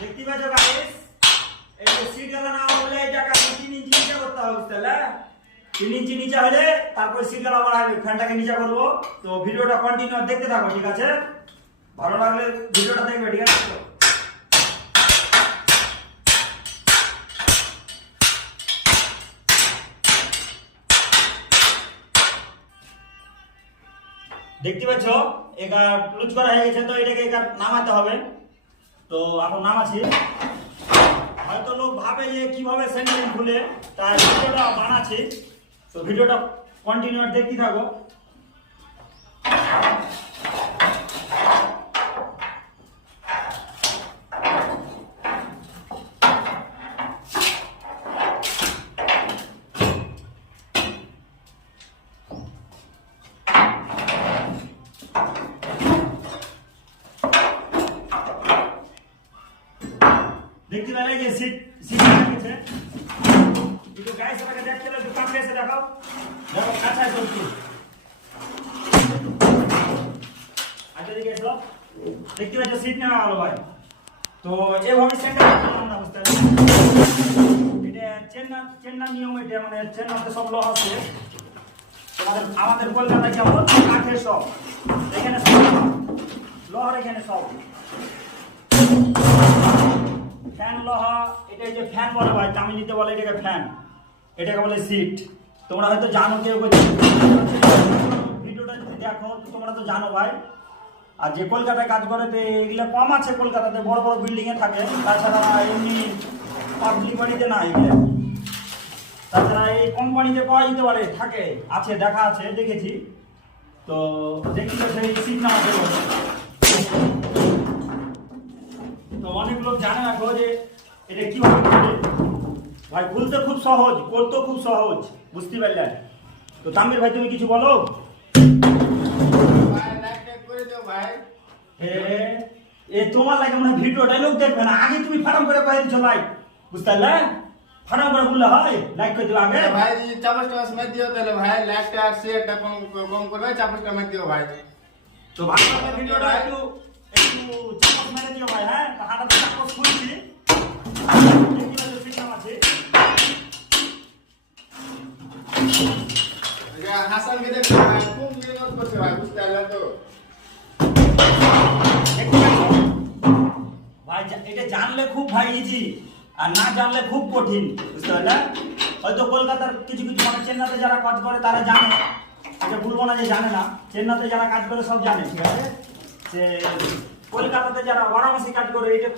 দেখতে পাচ্ছ গাইস, এই যে সিট গেল না বলে এই জায়গা 3 ইঞ্চি নিচে করতে হবে, বুঝতে পারলে? 3 ইঞ্চি নিচে হলে তারপর সিট গেল আবার হবে, ফ্যানটাকে নিচে করব। তো ভিডিওটা কন্টিনিউ দেখতে থাকো, ঠিক আছে? ভালো লাগলে ভিডিওটা দেখবে, ঠিক আছে? দেখতে পাচ্ছ এটা লুজ করা হয়ে গেছে, তো এটাকে এবার নামাতে হবে। তো এখন নামাচ্ছি। হয়তো লোক ভাবে যে কিভাবে সেন্টারিং খুলে, তাই ভিডিওটা বানাচ্ছি। তো ভিডিওটা কন্টিনিউ দেখতে থাকো। দেখতে পেলে যে সিট গেছে, কিন্তু গাইস ওটাকে দেখতে হলে দোকান এসে দেখাও, দেখো কাঁচায় চলছি। আচ্ছা দিকে এসো, দেখতে পাচ্ছ সিট নেওয়া হলো ভাই। তো এভাবে সেন্টার করলাম না, বুঝতে পারছি। এটা চেন্নাই নিয়ম, এটা মানে চেন্নাইতে সব লোহা আছে। আমাদের কলকাতায় যেমন কাঠের সব, এখানে সব লোহার, এখানে সব ফ্যান লোহা। এটা যে ফ্যান বলে ভাই, তামিলিতে বলে এটাকে ফ্যান, এটাকে বলে সিট। তোমরা হয়তো জানো, কেউ ভিডিওটা যদি দেখো তো তোমরা তো জানো ভাই। আর যে কলকাতায় কাজ করে তো এগুলো কম আছে, কলকাতাতে বড় বড় বিল্ডিং এ থাকে, তাছাড়া এমনি পাবলিক বাড়িতে না এগুলো। তাছাড়া এই কোম্পানিতে পাওয়া যেতে পারে, থাকে, আছে, দেখা আছে, দেখেছি। তো দেখি তো সেই সিট না আছে। তো অনেক লোক জানে না যে এটা কিভাবে খুলে। ভাই খুলতে খুব সহজ, করতেও খুব সহজ, বুঝতে পারলেন? তো তামির ভাই তুমি কিছু বলো। তোমার লাগে মনে ভিডিওটা লোক দেখবে না, আগে তুমি ফাটাম করে কয়ে দিচ্ছ ভাই, বুঝতে পারলে? ফাটাম করে বললে হয়, লাইক করে দিও আগে ভাই। চাপাস টাপাস মেরে দিও তাহলে ভাই, লাইকটা আর শেয়ারটা কম করবে, চাপাসটা মেরে দিও ভাই। তো ভালো লাগলে ভিডিওটা একটু চাপস মেরে দিও ভাই। হ্যাঁ, হাঁটাতে চাপস খুলছি, হাসানকে দেখো ভাই, খুব মেহনত করছে ভাই, বুঝতে পারলে তো? ভাই এটা জানলে খুব ভাই ইজি, আর না জানলে খুব কঠিন, বুঝতে পারলে? হয়তো কলকাতার কিছু কিছু মানে চেন্নাইতে যারা কাজ করে তারা জানে, এটা বলবো না যে জানে না। চেন্নাইতে যারা কাজ করে সব জানে, ঠিক আছে? যে কলকাতাতে যারা বারাণসী কাজ করে এটা